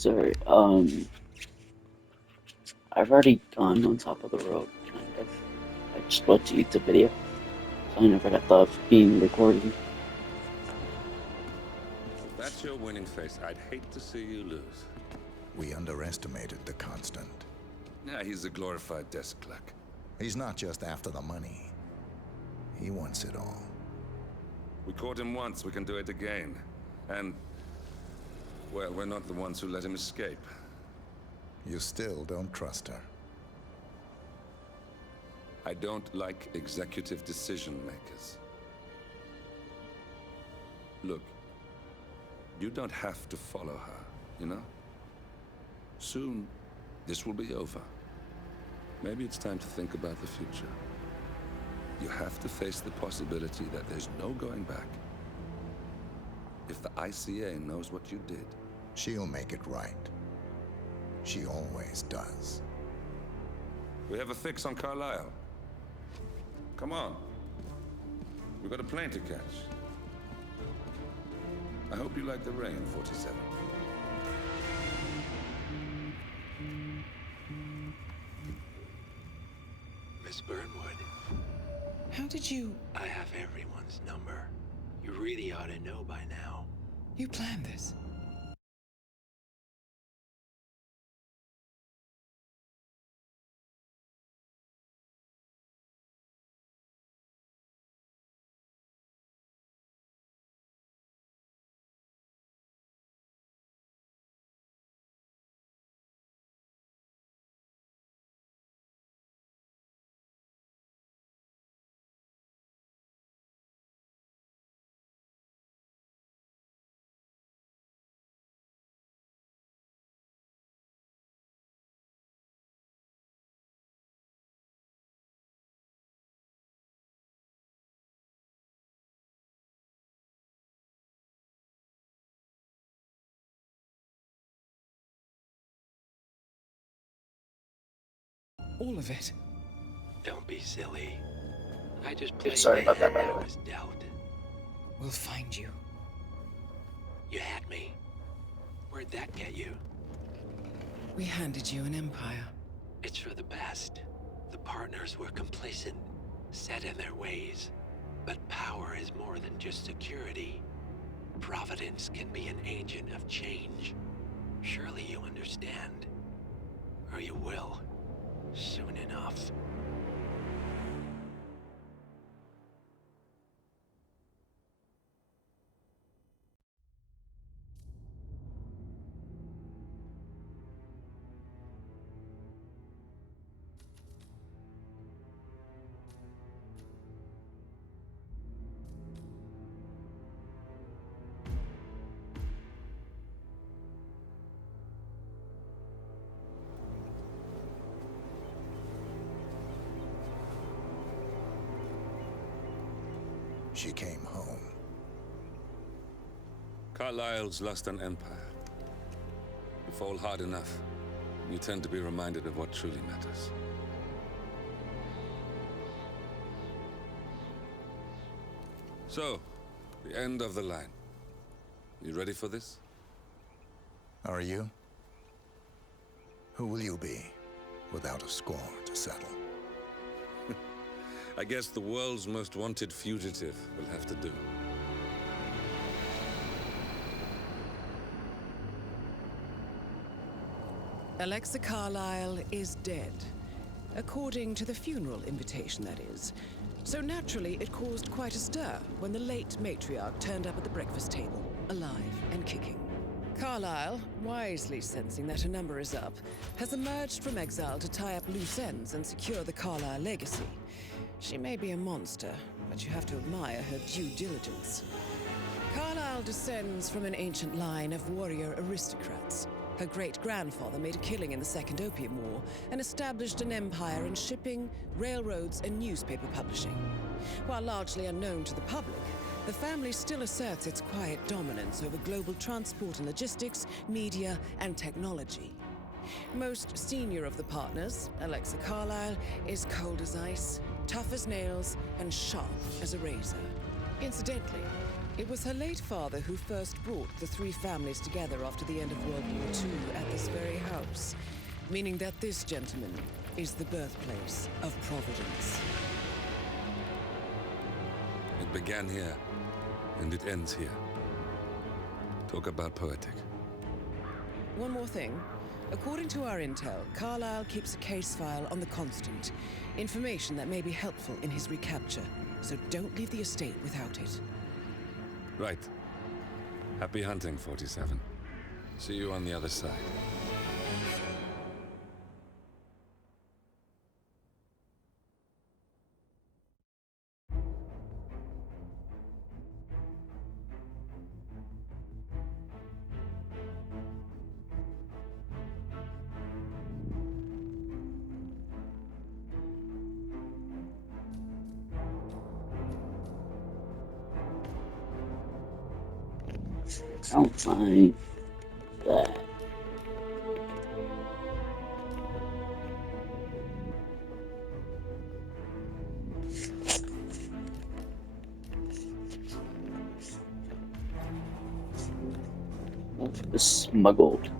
Sorry. I've already gone on top of the road, kind of. I just watched a YouTube video, so I never got the being recorded. If that's your winning face, I'd hate to see you lose. We underestimated the Constant. Yeah, he's a glorified desk clerk. He's not just after the money. He wants it all. We caught him once, we can do it again. And, well, we're not the ones who let him escape. You still don't trust her. I don't like executive decision makers. Look, you don't have to follow her, you know? Soon, this will be over. Maybe it's time to think about the future. You have to face the possibility that there's no going back. If the ICA knows what you did, She'll make it right. She always does. we have a fix on Carlisle. Come on. We've got a plane to catch. I hope you like the rain, 47. Miss Burnwood, How did you... I have everyone's number. You really ought to know by now. you planned this? All of it? Don't be silly. I just played Sorry the about that, hand by the I way. was dealt. We'll find you. You had me. Where'd that get you? We handed you an empire. It's for the best. The partners were complacent, set in their ways. But power is more than just security. Providence can be an agent of change. Surely you understand. Or you will. Soon enough. She came home. Carlisle's lost an empire. You fall hard enough, you tend to be reminded of what truly matters. So, the end of the line. You ready for this? Are you? Who will you be without a score to settle? I guess the world's most wanted fugitive will have to do. Alexa Carlisle is dead. According to the funeral invitation, that is. So naturally, it caused quite a stir when the late matriarch turned up at the breakfast table, alive and kicking. Carlisle, wisely sensing that her number is up, has emerged from exile to tie up loose ends and secure the Carlisle legacy. She may be a monster, but you have to admire her due diligence. Carlisle descends from an ancient line of warrior aristocrats. Her great-grandfather made a killing in the Second Opium War and established an empire in shipping, railroads, and newspaper publishing. While largely unknown to the public, the family still asserts its quiet dominance over global transport and logistics, media, and technology. Most senior of the partners, Alexa Carlisle, is cold as ice, tough as nails, and sharp as a razor. Incidentally, It was her late father who first brought the three families together after the end of World War II at this very house, meaning that this gentleman is the birthplace of Providence. It began here, and it ends here. Talk about poetic. One more thing. According to our intel, Carlyle keeps a case file on the Constant. Information that may be helpful in his recapture, so don't leave the estate without it. Right. Happy hunting, 47. See you on the other side. I'll find that. Smuggled.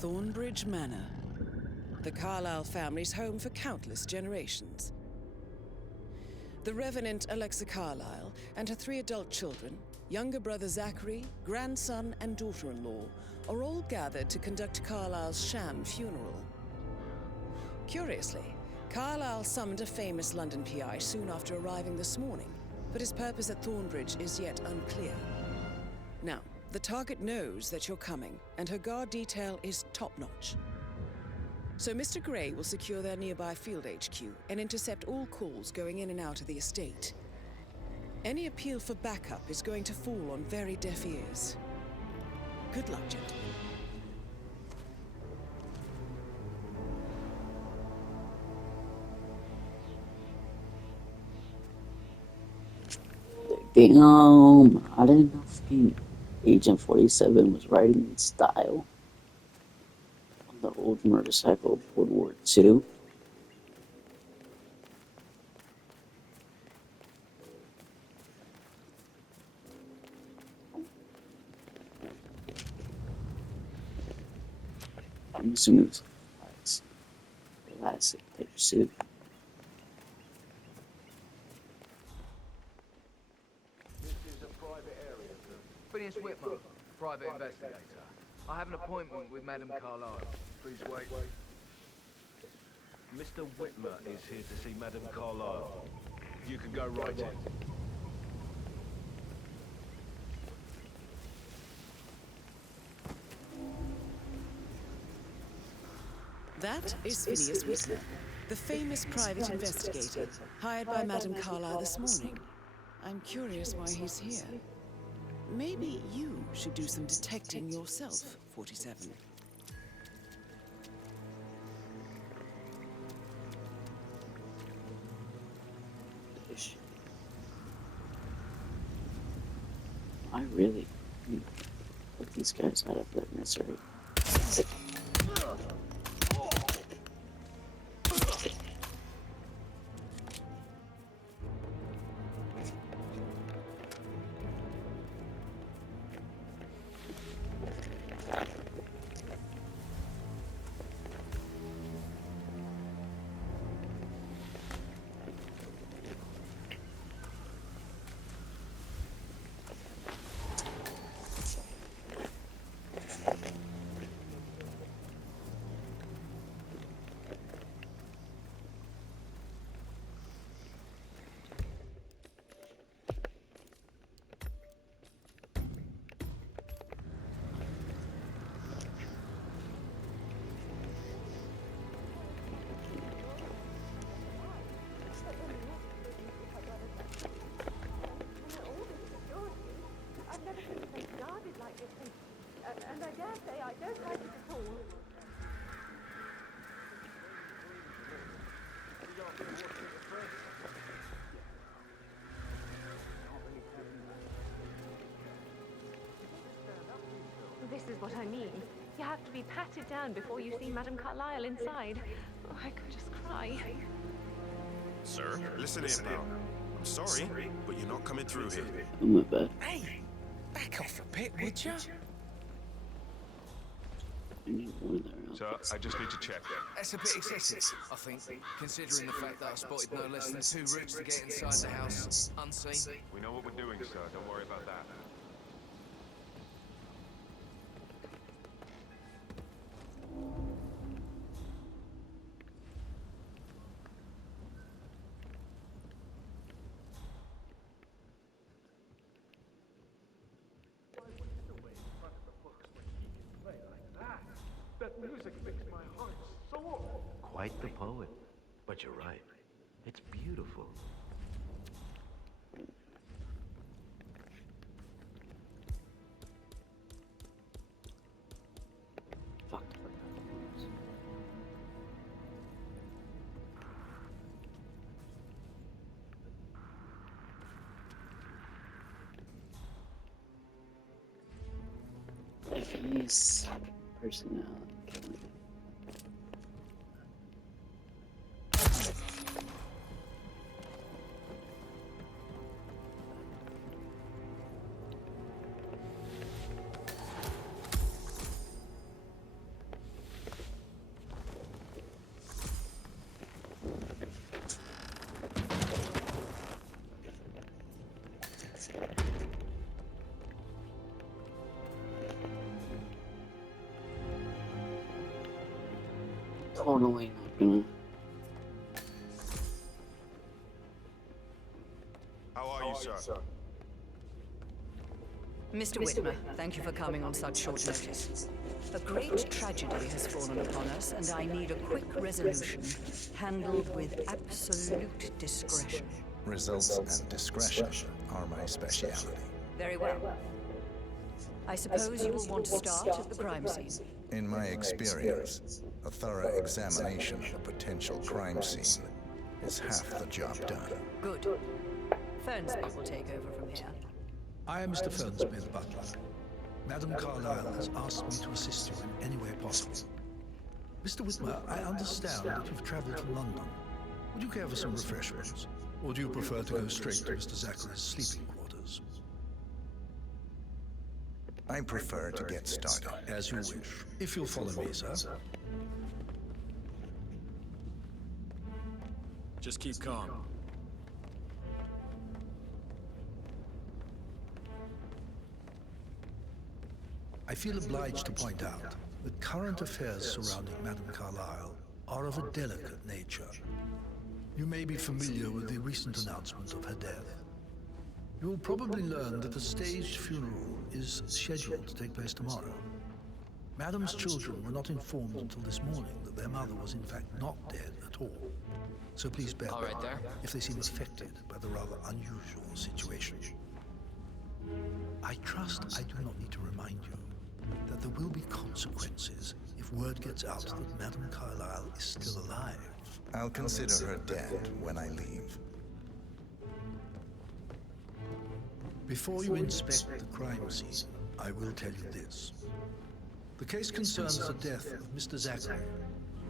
Thornbridge Manor, the Carlyle family's home for countless generations. The Revenant Alexa Carlyle and her 3 adult children, younger brother Zachary, grandson and daughter-in-law, are all gathered to conduct Carlyle's sham funeral. Curiously, Carlyle summoned a famous London PI soon after arriving this morning, but his purpose at Thornbridge is yet unclear. Now, the target knows that you're coming, and her guard detail is top-notch. So Mr. Gray will secure their nearby field HQ and intercept all calls going in and out of the estate. Any appeal for backup is going to fall on very deaf ears. Good luck, gentlemen. Damn, I didn't know fucking Agent 47 was writing in style on the old motorcycle of World War II. I'm assuming it was classic type suit. This is a private area, sir. Phineas Whitman, private investigator. I have an appointment with Madame Carlyle. Please wait. Mr. Whitmer is here to see Madame Carlyle. You can go right in. That is Phineas Whitmer, the famous private investigator hired by Madame Carlyle this morning. I'm curious why he's here. Maybe you should do some detecting yourself, 47. I really put these guys out of their misery. And I dare say I don't like it at all. This is what I mean. You have to be patted down before you see Madame Carlyle inside. Oh, I could just cry. Sir, listen in, pal. I'm sorry, but you're not coming through here. Oh my bad. Hey, back off a bit, would you? I need more there. Sir, I just need to check. That's a bit excessive, I think, considering the fact that I spotted no less than 2 routes to get inside the house unseen. We know what we're doing, sir. Don't worry about that. That music makes my heart soar. Quite the poet. But you're right. It's beautiful. Fuck. FE's personality. Totally not gonna. How are you, sir? Mr. Whitmer, thank you for coming on such short notice. A great tragedy has fallen upon us, and I need a quick resolution, handled with absolute discretion. Results and discretion are my speciality. Very well. I suppose you will want to start at the crime scene. In my experience, a thorough examination of a potential crime scene is half the job done. Good. Fernsby will take over from here. I am Mr. Fernsby, butler. Madame Carlyle has asked me to assist you in any way possible. Mr. Whitmer, I understand that you've traveled to London. Would you care for some refreshments? Or do you prefer to go straight to Mr. Zachary's sleeping quarters? I prefer to get started. As you wish. If you'll follow me, sir. Just keep calm. I feel obliged to point out that current affairs surrounding Madame Carlyle are of a delicate nature. You may be familiar with the recent announcement of her death. You will probably learn that the staged funeral is scheduled to take place tomorrow. Madam's children were not informed until this morning that their mother was in fact not dead at all. So please bear with them if they seem affected by the rather unusual situation. I trust I do not need to remind you that there will be consequences if word gets out that Madame Carlyle is still alive. I'll consider her dead when I leave. Before you inspect the crime scene, I will tell you this. The case concerns the death of Mr. Zachary,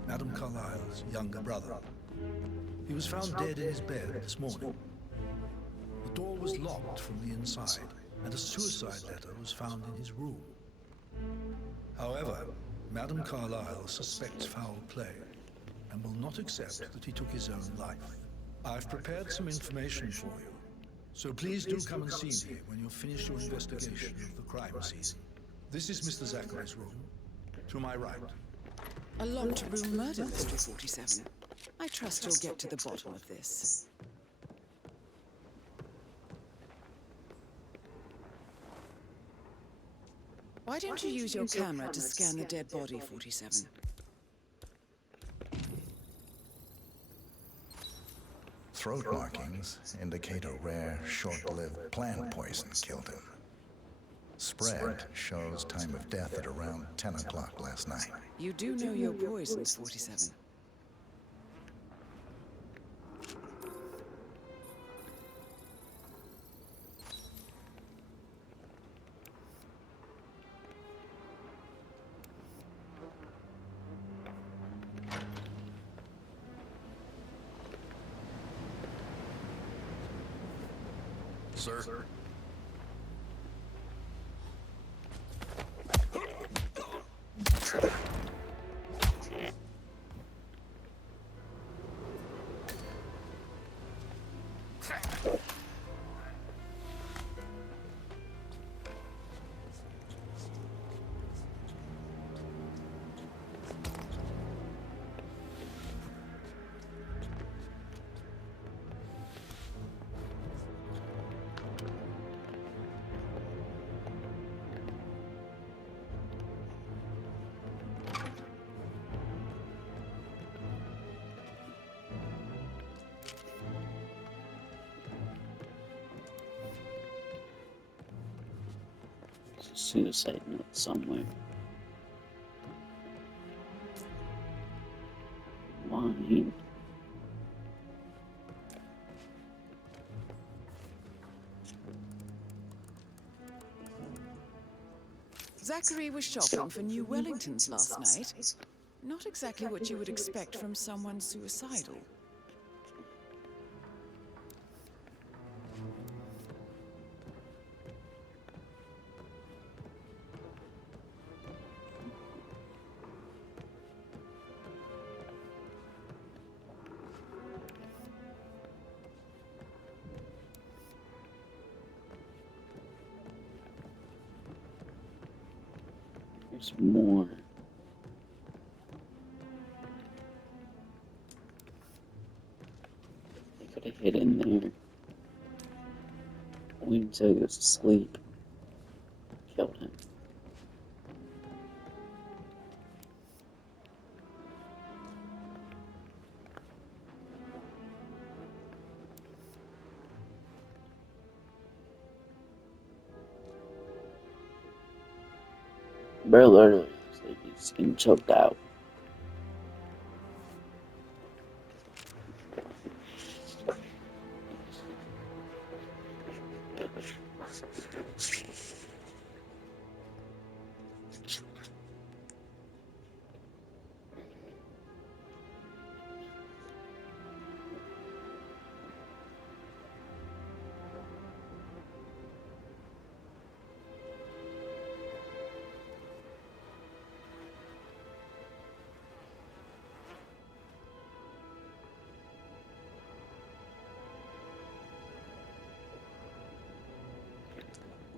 Madame Carlyle's younger brother. He was found dead in his bed this morning. The door was locked from the inside, and a suicide letter was found in his room. However, Madame Carlyle suspects foul play and will not accept that he took his own life. I've prepared some information for you, so please do come and see me when you've finished your investigation of the crime scene. This is Mr. Zachary's room. To my right. A locked room murder, Mr. 47. I trust you'll get to the bottom of this. Why don't you use your camera to scan the dead body, 47? Throat markings indicate a rare, short-lived plant poison killed him. Spread shows time of death at around 10 o'clock last night. You do know your poisons, 47. Sir? Suicide note somewhere. Wine. Zachary was shopping for New Wellingtons last night. Not exactly what you would expect from someone suicidal. There's more. They could have hid in there. Wait until he was asleep. Killed him. Bro literally looks like he's getting choked out.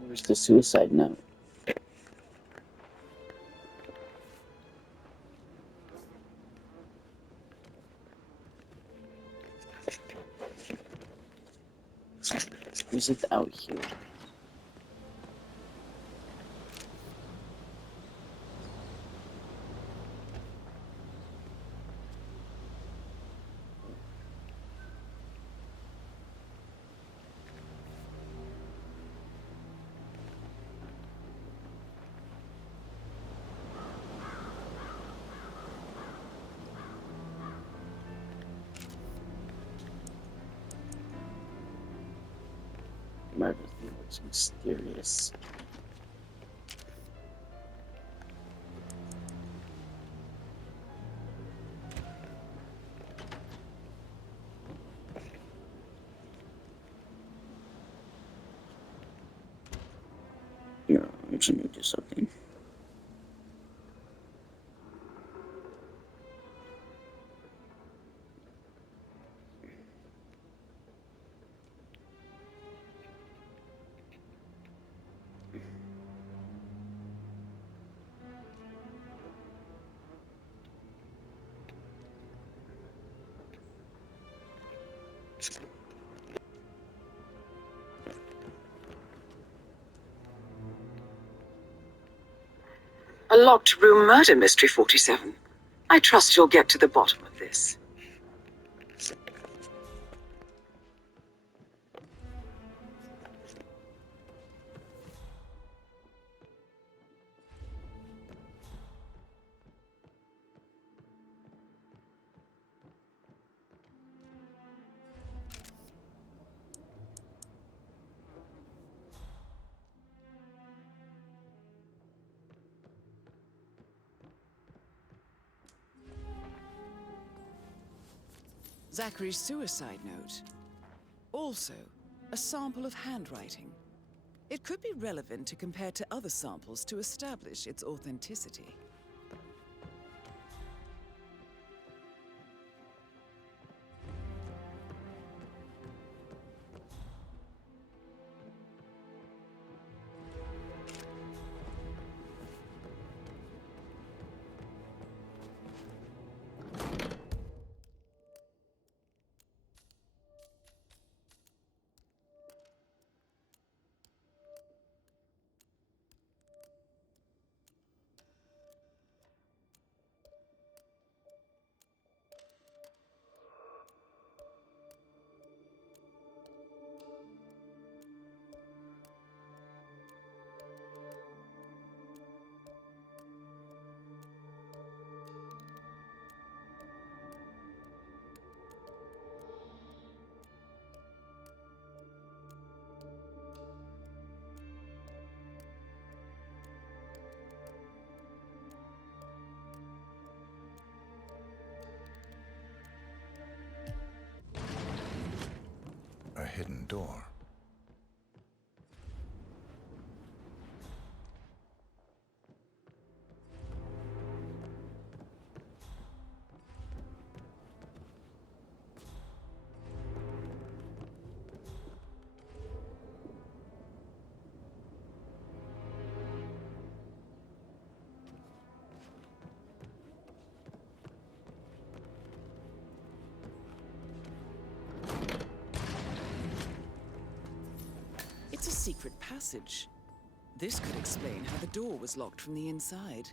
Where's the suicide note? Is it out here? Murder looks mysterious. Here, I'm just gonna do something. A locked room murder mystery, 47. I trust you'll get to the bottom of this. Zachary's suicide note. Also, a sample of handwriting. It could be relevant to compare to other samples to establish its authenticity. A hidden door. It's a secret passage. This could explain how the door was locked from the inside.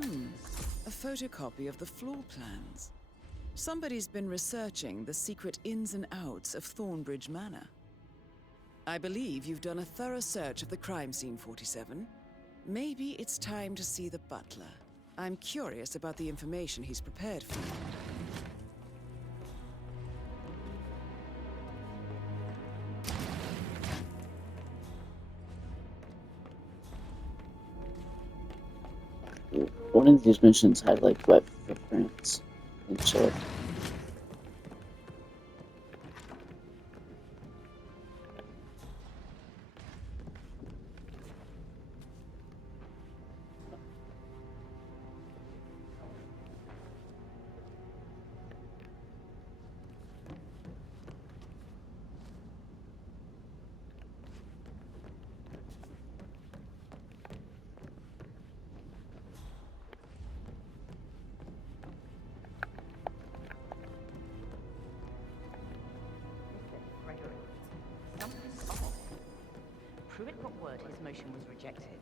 A photocopy of the floor plans. Somebody's been researching the secret ins and outs of Thornbridge Manor. I believe you've done a thorough search of the crime scene, 47. Maybe it's time to see the butler. I'm curious about the information he's prepared for you. One of these missions had like wet footprints and shit. word, his motion was rejected.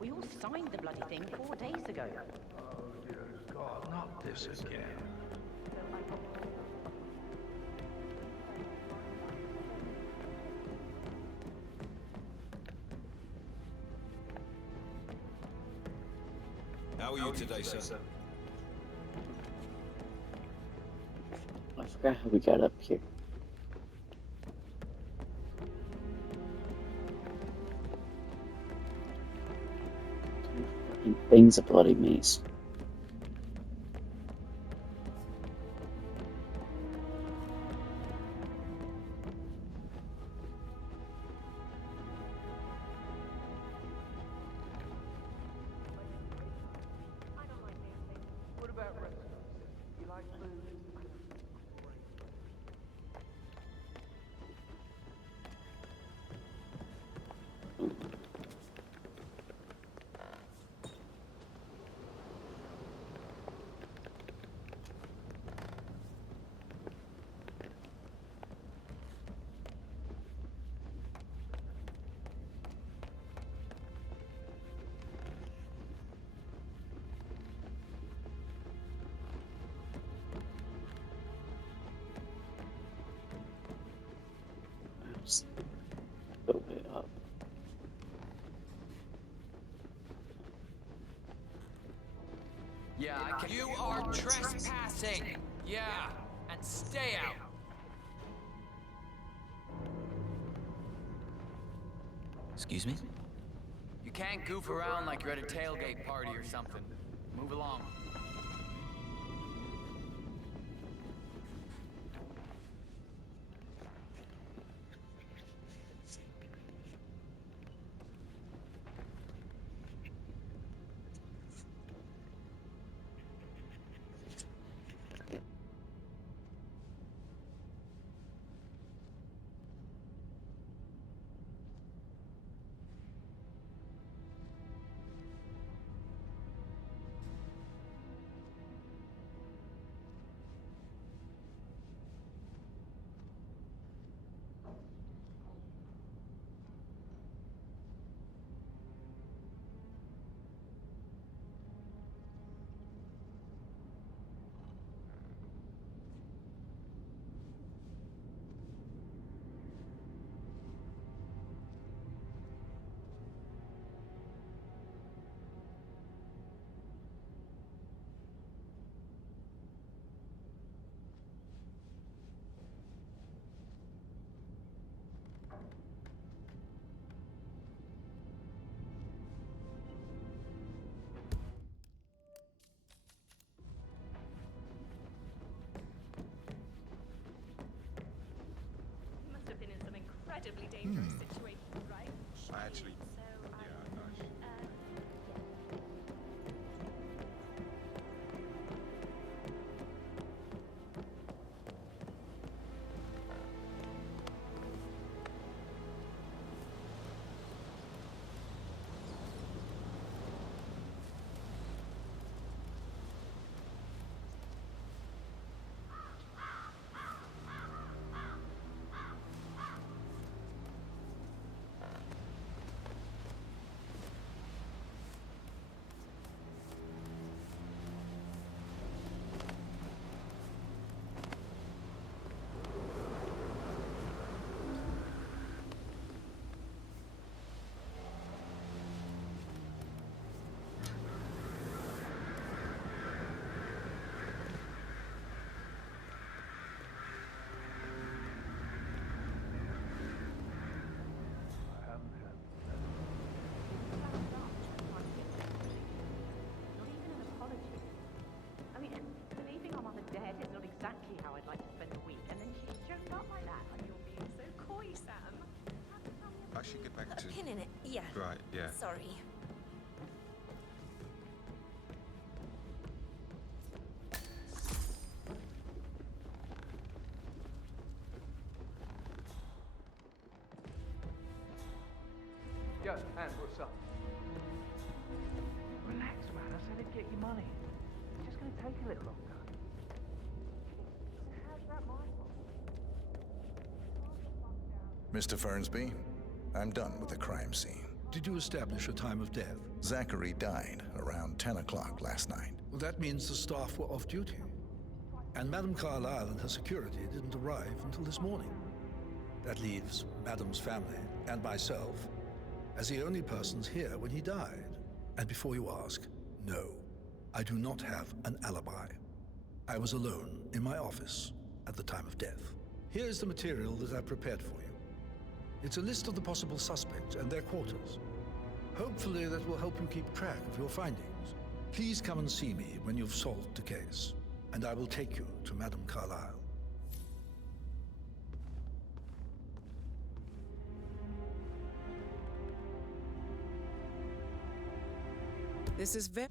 We all signed the bloody thing 4 days ago. Oh, dear God, not this again. How are you today, sir? I forgot how we got up here. Fucking thing's a bloody maze. What about restaurants? You like food? Just go way up. Yeah, I can. You are trespassing! Yeah, and stay out! Excuse me? You can't goof around like you're at a tailgate party or something. Move along. You must have been in some incredibly dangerous situations, right? I actually... Not even an apology. I mean, believing our mother dead is not exactly how I'd like to spend the week, and then she choked up like that. And you're being so coy, Sam. I should get back to... A pin in it, yeah. Right, yeah. Sorry. Yo, and what's up? Relax, man. I said I'd get you money. It's just gonna take a little longer. How's that my fault? Mr. Fernsby, I'm done with the crime scene. Did you establish a time of death? Zachary died around 10 o'clock last night. Well, that means the staff were off duty. And Madame Carlyle and her security didn't arrive until this morning. That leaves Madame's family and myself as the only persons here when he died. And before you ask, no, I do not have an alibi. I was alone in my office at the time of death. Here is the material that I prepared for you. It's a list of the possible suspects and their quarters. Hopefully that will help you keep track of your findings. Please come and see me when you've solved the case, and I will take you to Madame Carlyle. This is very...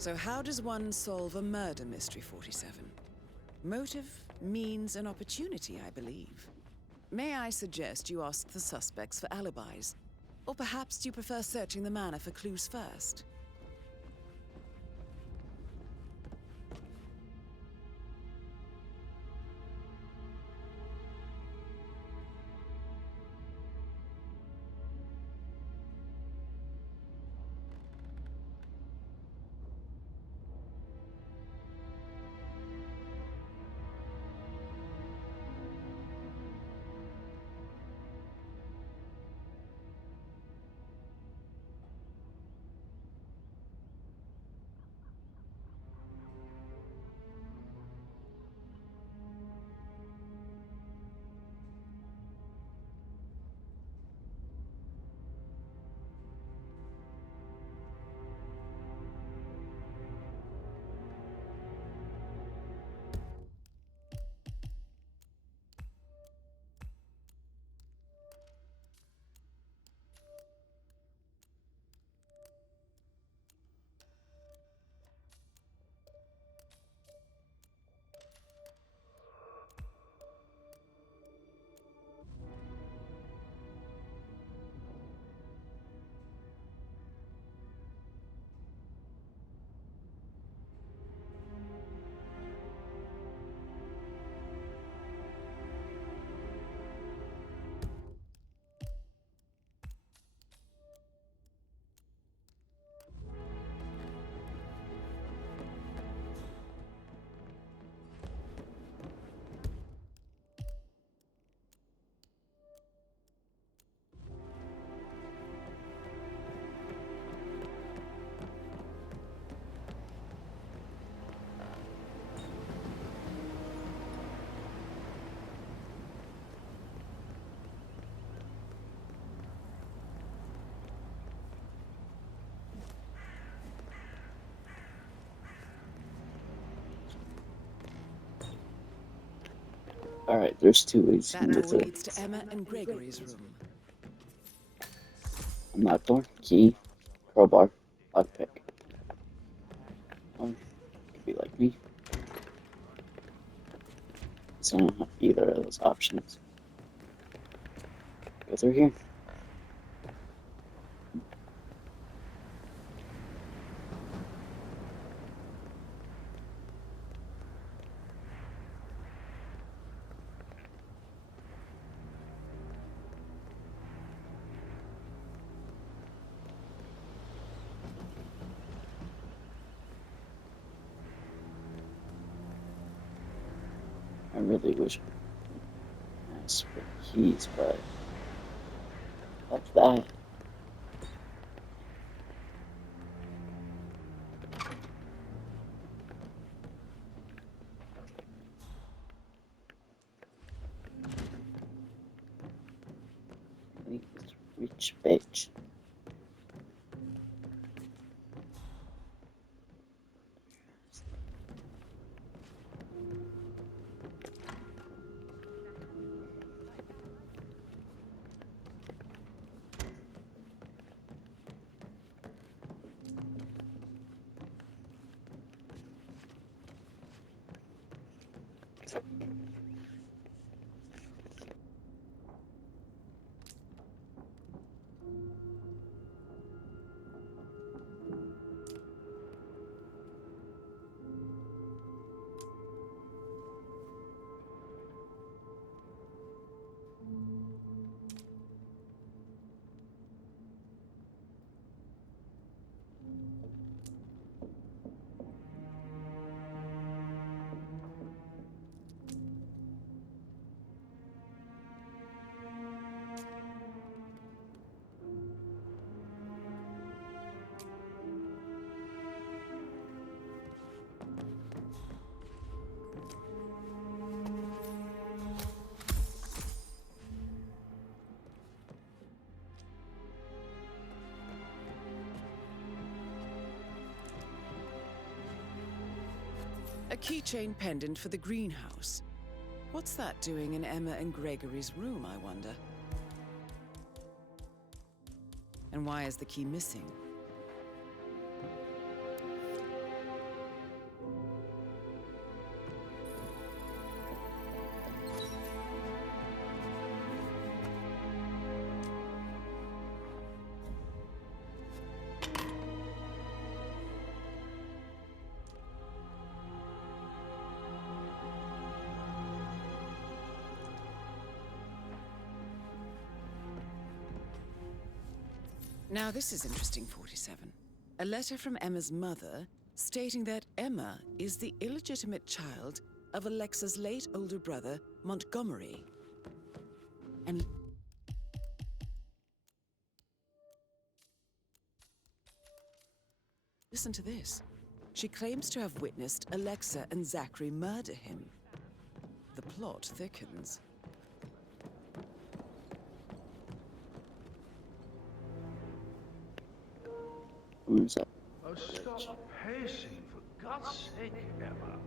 So how does one solve a murder mystery, 47? Motive, means, and opportunity, I believe. May I suggest you ask the suspects for alibis? Or perhaps do you prefer searching the manor for clues first? Alright, there's two ways That in the door door. leads to Emma and Gregory's room. Unlock door, key, crowbar, lockpick. Or could be like me. So I don't have either of those options. Go through here. really wish I asked for the keys, but like that. Rich bitch. A keychain pendant for the greenhouse. What's that doing in Emma and Gregory's room, I wonder? And why is the key missing? Now this is interesting, 47. A letter from Emma's mother stating that Emma is the illegitimate child of Alexa's late older brother, Montgomery. And listen to this. She claims to have witnessed Alexa and Zachary murder him. The plot thickens. Who's that? Oh, stop pacing, for God's sake, Emma.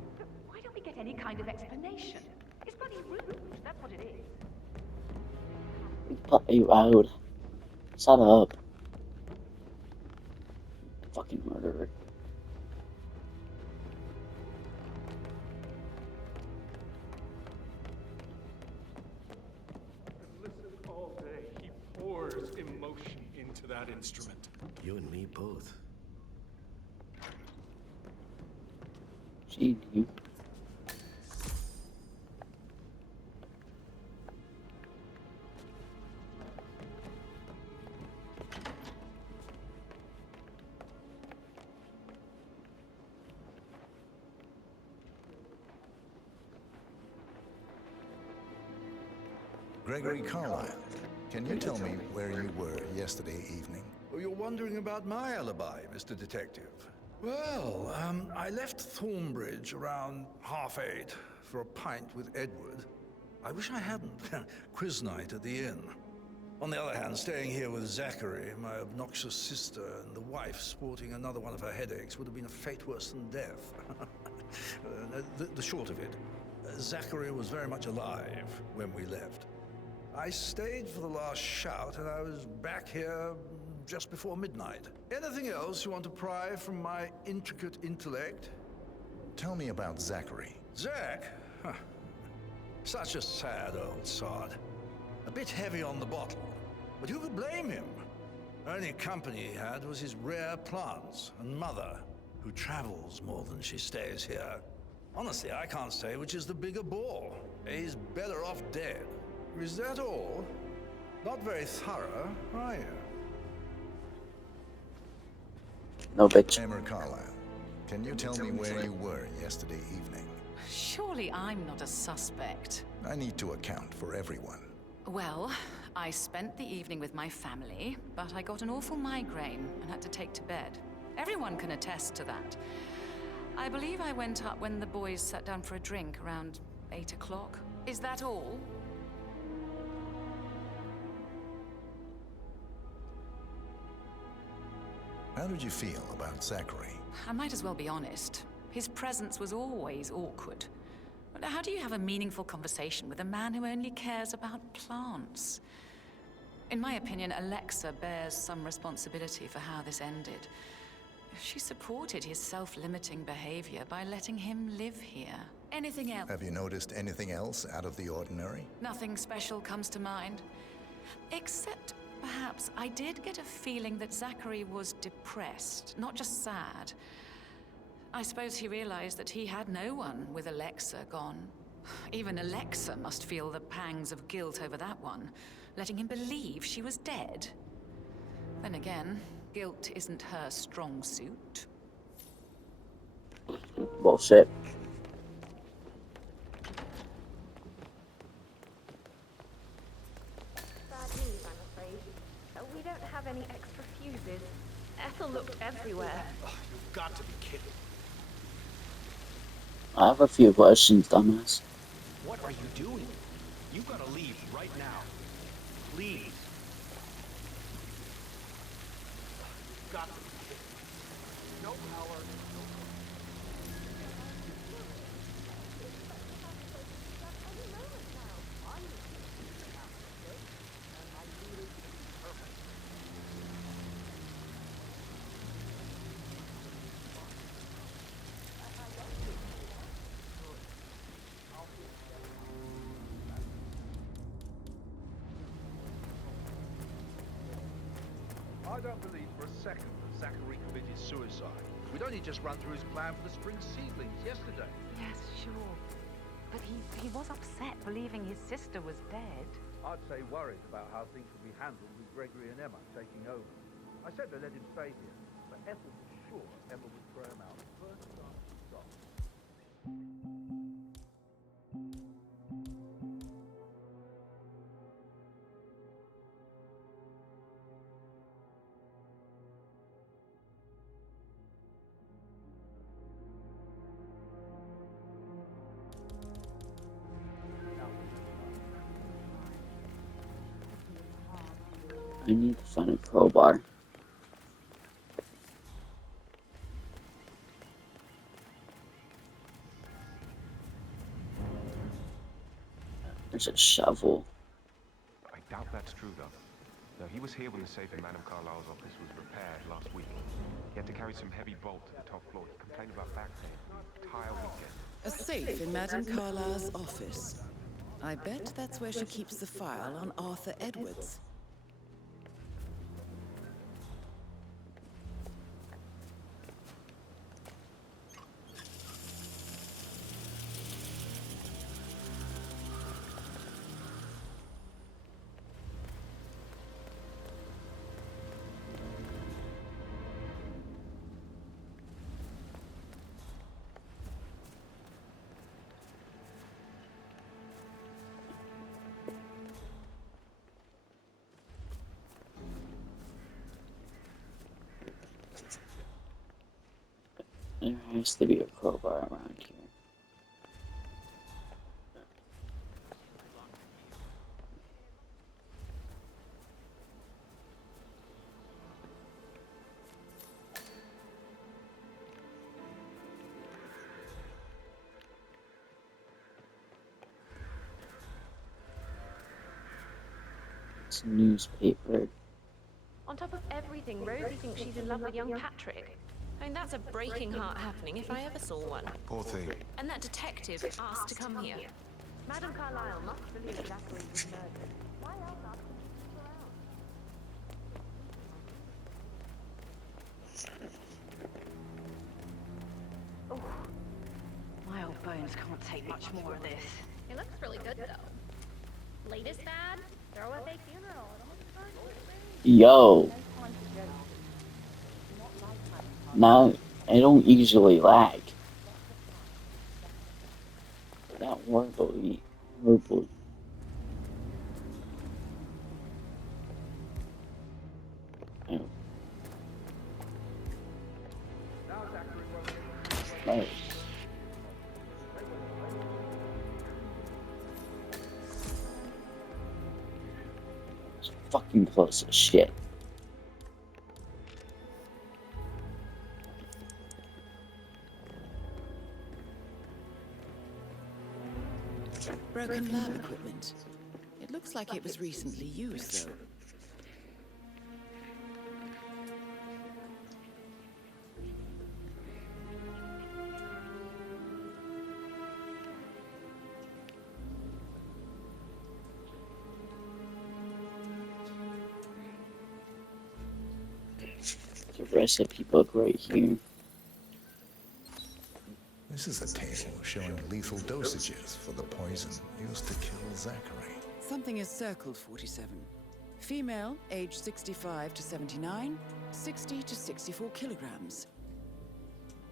Why don't we get any kind of explanation? It's bloody rude, that's what it is. Are you out? Shut up. Fucking murderer. Listen all day. He pours emotion into that instrument. You and me both. She knew. Gregory Carlyle, can you tell me where you were yesterday evening? Oh, you're wondering about my alibi, Mr. Detective. Well, I left Thornbridge around 8:30 for a pint with Edward. I wish I hadn't. Quiz night at the inn. On the other hand, staying here with Zachary, my obnoxious sister, and the wife sporting another one of her headaches would have been a fate worse than death. The short of it, Zachary was very much alive when we left. I stayed for the last shout, and I was back here just before midnight. Anything else you want to pry from my intricate intellect? Tell me about Zachary. Zach? Huh. Such a sad old sod. A bit heavy on the bottle, but who could blame him? Only company he had was his rare plants and mother, who travels more than she stays here. Honestly, I can't say which is the bigger bore. He's better off dead. Is that all? Not very thorough, are you? No, bitch. Emma Carlyle, can you tell me where you were yesterday evening? Surely I'm not a suspect. I need to account for everyone. Well, I spent the evening with my family, but I got an awful migraine and had to take to bed. Everyone can attest to that. I believe I went up when the boys sat down for a drink around 8 o'clock. Is that all? How did you feel about Zachary? I might as well be honest. His presence was always awkward. But how do you have a meaningful conversation with a man who only cares about plants? In my opinion, Alexa bears some responsibility for how this ended. She supported his self-limiting behavior by letting him live here. Anything else? Have you noticed anything else out of the ordinary? Nothing special comes to mind. Except, perhaps, I did get a feeling that Zachary was depressed, not just sad. I suppose he realized that he had no one with Alexa gone. Even Alexa must feel the pangs of guilt over that one, letting him believe she was dead. Then again, guilt isn't her strong suit. Bullshit. Bad news, I'm afraid. We don't have any extra fuses. Ethel looked everywhere. You've got to be kidding. I have a few questions, dumbass. What are you doing? You've got to leave right now. Please. You've got to be kidding. No power, no I don't believe for a second that Zachary committed suicide. We'd only just run through his plan for the spring seedlings yesterday. Yes, sure. But he was upset believing his sister was dead. I'd say worried about how things would be handled with Gregory and Emma taking over. I said they let him stay here, but Ethel was sure Emma would throw him out the first time she saw him. I need to find a crowbar. There's a shovel. I doubt that's true, though. No, he was here when the safe in Madame Carlyle's office was repaired last week. He had to carry some heavy bolt to the top floor. He complained about back pain the entire weekend. A safe in Madame Carlyle's office. I bet that's where she keeps the file on Arthur Edwards. There has to be a crowbar around here. It's a newspaper. On top of everything, Rosie thinks she's in love with young Patrick. I mean, that's a breaking heart happening if I ever saw one. Poor thing. And that detective asked to come here. Madame Carlyle must believe Zachary was murdered. Why else ask him to stick around? Oh, my old bones can't take much more of this. It looks really good, though. Latest fad? Throw a fake funeral. Yo. Now, I don't usually lag. horribly, horribly. Oh. Nice. It's fucking close as shit. Broken lab equipment. It looks like it was recently used, though. The recipe book right here. This is a table showing lethal dosages for the poison used to kill Zachary. Something is circled 47. Female, age 65 to 79, 60 to 64 kilograms.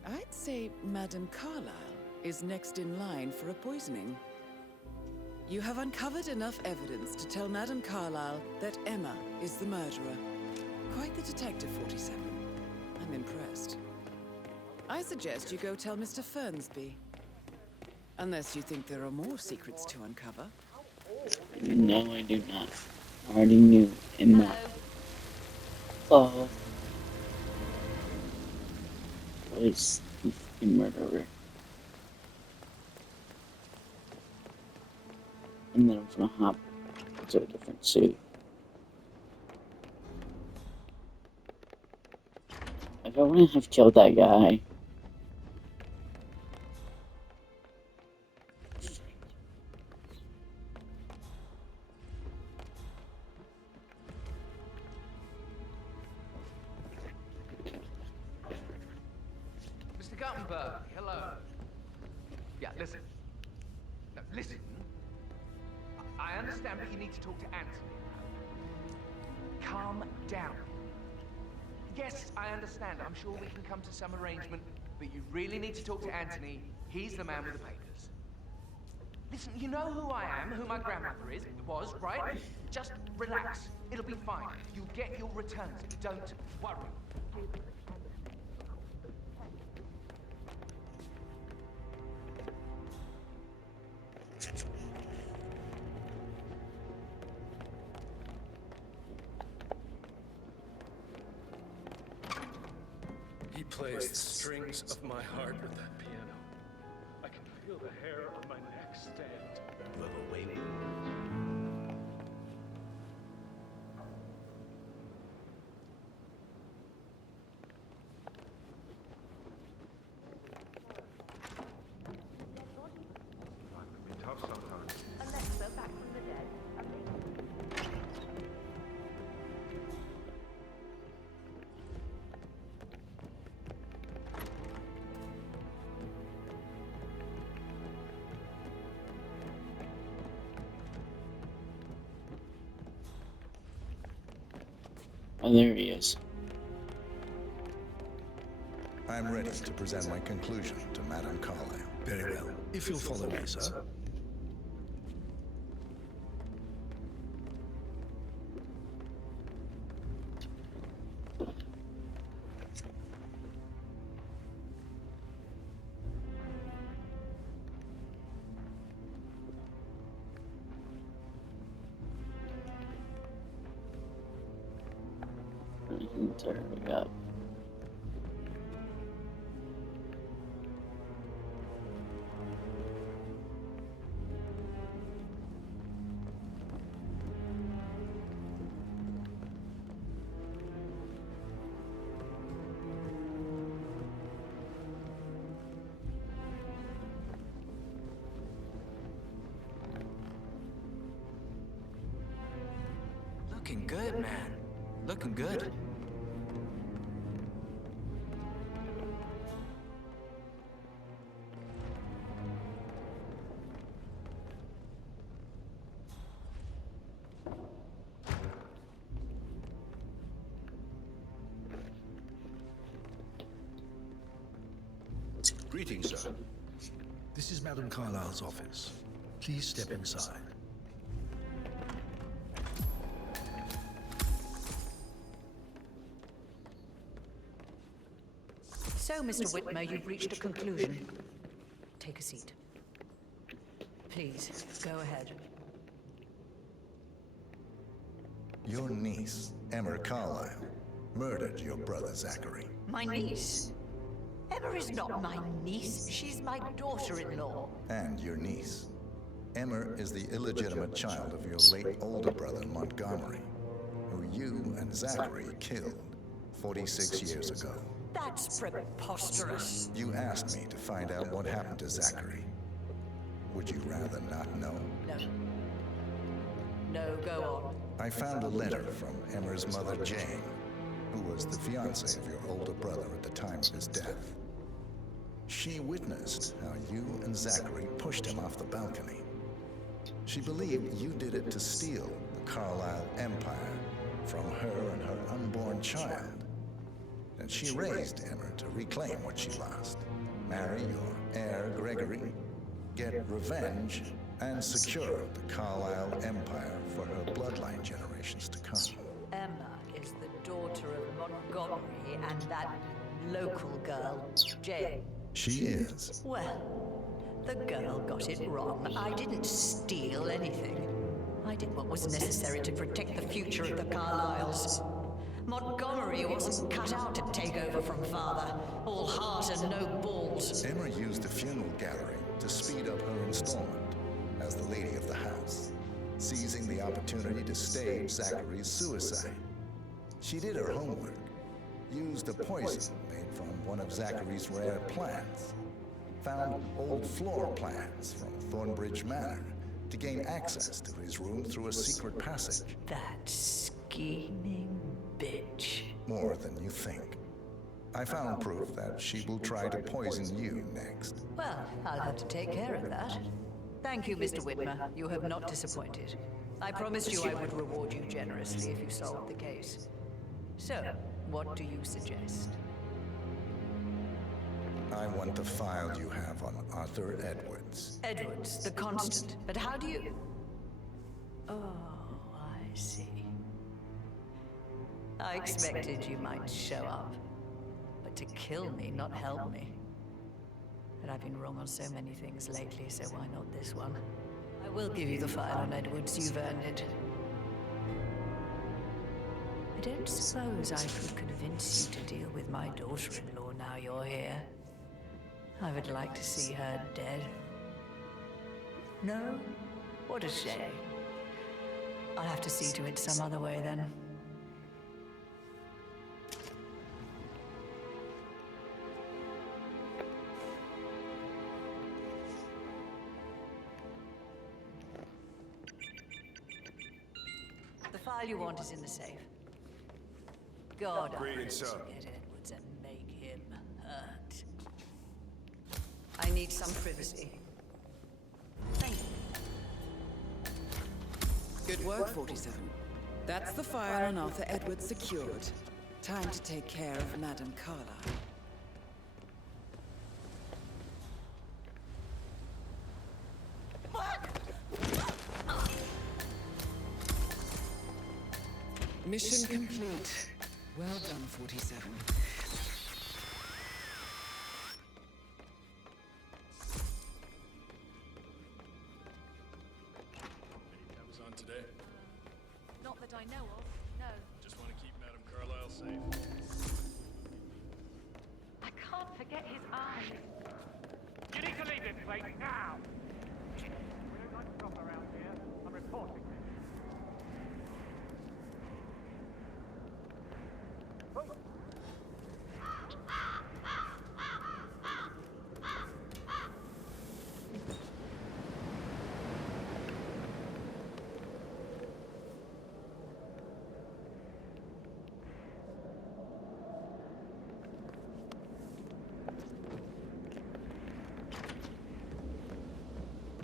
I'd say Madame Carlyle is next in line for a poisoning. You have uncovered enough evidence to tell Madame Carlyle that Emma is the murderer. Quite the detective, 47. I'm impressed. I suggest you go tell Mr. Fernsby. Unless you think there are more secrets to uncover. No, I do not. I already knew Emma. Oh. Was the fucking murderer. And then I'm gonna hop to a different suit. Like, I wouldn't have killed that guy. Mr. Guttenberg, hello. Yeah, listen. No, listen. I understand, but you need to talk to Anthony. Calm down. Yes, I understand. I'm sure we can come to some arrangement, but you really need to talk to Anthony. He's the man with the papers. Listen, you know who I am, who my grandmother was, right? Just relax. It'll be fine. You'll get your returns. Don't worry. He plays the strings of my heart with that piano. I can feel the hair on my neck stand. You have a way. Life can be tough sometimes. Alexa, back from the dead. Oh, there he is. I'm ready to present my conclusion to Madame Carlyle. Very well. If you'll follow me, sir. There we go. Looking good, man. Looking good. Greetings, sir. This is Madame Carlyle's office. Please step inside. So, Mr. Whitmer, you've reached a conclusion. Take a seat. Please, go ahead. Your niece, Emma Carlyle, murdered your brother Zachary. My niece? Emma is not my niece. She's my daughter-in-law. And your niece. Emma is the illegitimate child of your late older brother, Montgomery, who you and Zachary killed 46 years ago. That's preposterous. You asked me to find out what happened to Zachary. Would you rather not know? No. No, go on. I found a letter from Emma's mother, Jane, who was the fiancée of your older brother at the time of his death. She witnessed how you and Zachary pushed him off the balcony. She believed you did it to steal the Carlyle empire from her and her unborn child. And she raised Emma to reclaim what she lost. Marry your heir, Gregory, get revenge, and secure the Carlyle empire for her bloodline generations to come. Emma is the daughter of Montgomery and that local girl, Jane. She is. Well, the girl got it wrong. I didn't steal anything. I did what was necessary to protect the future of the Carlyles. Montgomery wasn't cut out to take over from father. All heart and no balls. Emma used the funeral gallery to speed up her installment as the lady of the house, seizing the opportunity to stage Zachary's suicide. She did her homework, used a poison made from one of Zachary's rare plants, found old floor plans from Thornbridge Manor to gain access to his room through a secret passage. That scheming bitch. More than you think. I found proof that she will try to poison you next. Well, I'll have to take care of that. Thank you, Mr. Whitmer. You have not disappointed. I promised you I would reward you generously if you solved the case. So, what do you suggest? I want the file you have on Arthur Edwards. Edwards, the constant. But how do you... Oh, I see. I expected you might show up. But to kill me, not help me. But I've been wrong on so many things lately, so why not this one? I will give you the file on Edwards. You've earned it. I don't suppose I could convince you to deal with my daughter-in-law now you're here. I would like to see her dead. No? What a shame. I'll have to see to it some other way then. The file you want is in the safe. God, I Greetings, sir. get Edwards and make him hurt. I need some privacy. Thank you. Good work, 47. That's the file on Arthur Edwards secured. Time to take care of Madame Carlyle. Mission complete. Well done, 47. That was on today. Not that I know of, no. Just want to keep Madame Carlyle safe. I can't forget his eyes. You need to leave this place now! We don't like to stop around here. I'm reporting this.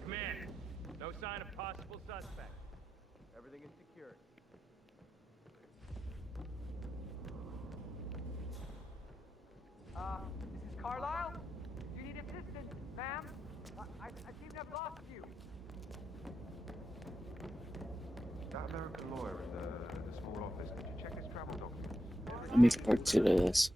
Come in. No sign of possible suspect. Everything is secured. Mrs. Carlyle? Do you need assistance, ma'am? Now, both of you. That American lawyer in the small office, could you check his travel documents? I'll make a part 2 of this.